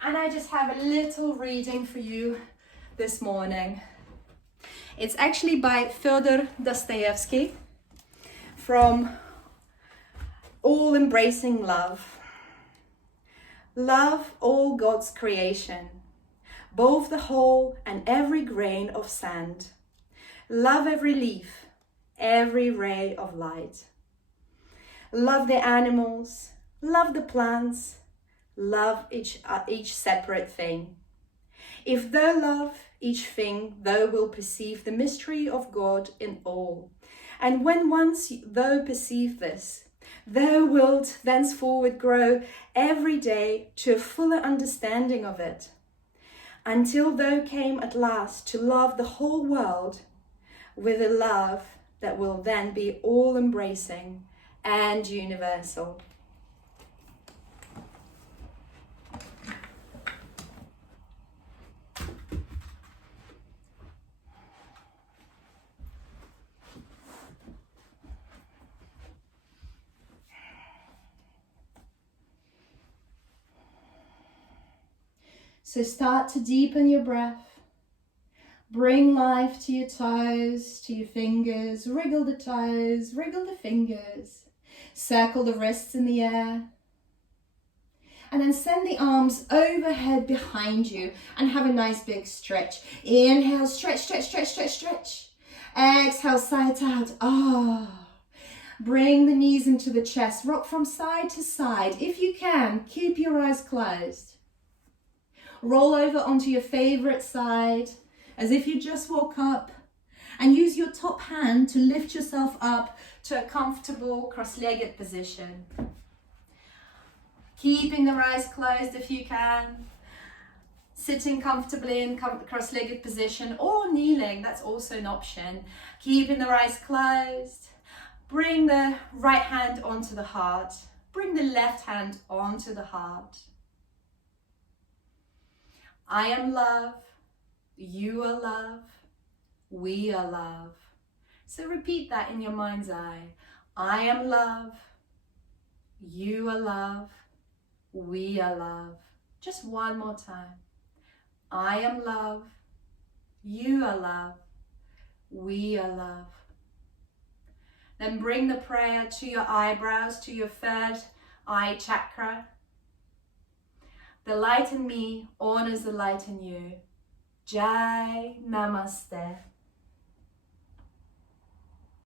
And I just have a little reading for you this morning. It's actually by Fyodor Dostoevsky from All Embracing Love. Love all God's creation, both the whole and every grain of sand. Love every leaf, every ray of light. Love the animals, love the plants, love each separate thing. If thou love each thing, thou wilt perceive the mystery of God in all. And when once thou perceive this, thou wilt thenceforward grow every day to a fuller understanding of it, until thou came at last to love the whole world with a love that will then be all-embracing and universal. So start to deepen your breath. Bring life to your toes, to your fingers. Wriggle the toes, wriggle the fingers. Circle the wrists in the air. And then send the arms overhead behind you and have a nice big stretch. Inhale, stretch, stretch, stretch, stretch, stretch. Exhale, sides out. Bring the knees into the chest. Rock from side to side. If you can, keep your eyes closed. Roll over onto your favorite side as if you just woke up, and use your top hand to lift yourself up to a comfortable cross-legged position. Keeping the eyes closed if you can. Sitting comfortably in cross-legged position or kneeling, that's also an option. Keeping the eyes closed. Bring the right hand onto the heart. Bring the left hand onto the heart. I am love, you are love, we are love. So repeat that in your mind's eye. I am love, you are love, we are love. Just one more time. I am love, you are love, we are love. Then bring the prayer to your eyebrows, to your 3rd eye chakra. The light in me honors the light in you. Jai Namaste.